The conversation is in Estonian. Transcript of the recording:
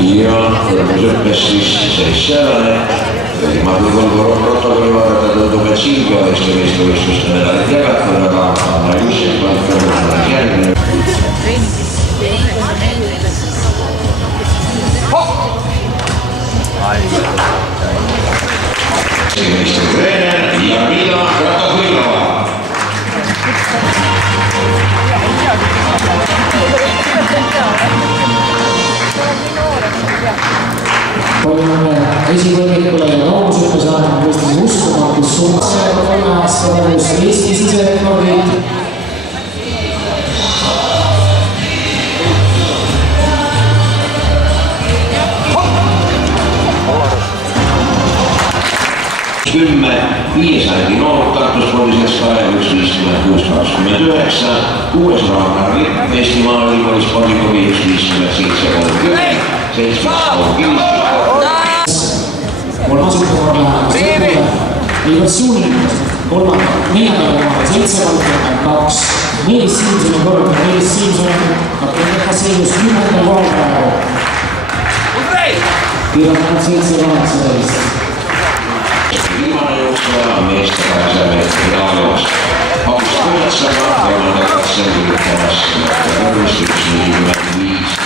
ja lõppes siis seitsmene. Ma kui protokolli vaadata, tundub, et siin ka Eesti meestvõistluste medalid jagatud, aga Anna Jussik on järgmine. Eesti treener Jarmila Ratahõilova. Palju esivõimikule ja loomusliku saanud mõistes uskumatus suunas 3 aasta tõus Eesti siserekordid. Kümme 500 noort Tartus spordiseks 26-29, 6 Ragnar Lipp Eestimaa ülikooli spordiklubi 57-30, 7 kolmas ülekohal läheb Ilves Suulinnast, 3. 4. kohal 7-32, Meelis Siimsoni korda, Meelis Siimsoni Kaseilus 10. kohal praegu. Kirjandanud 7-18. Viimane jooksva meeste 200 meetri finaalis. Paus Kõletsama, 3. katse lülitamas, 31-45.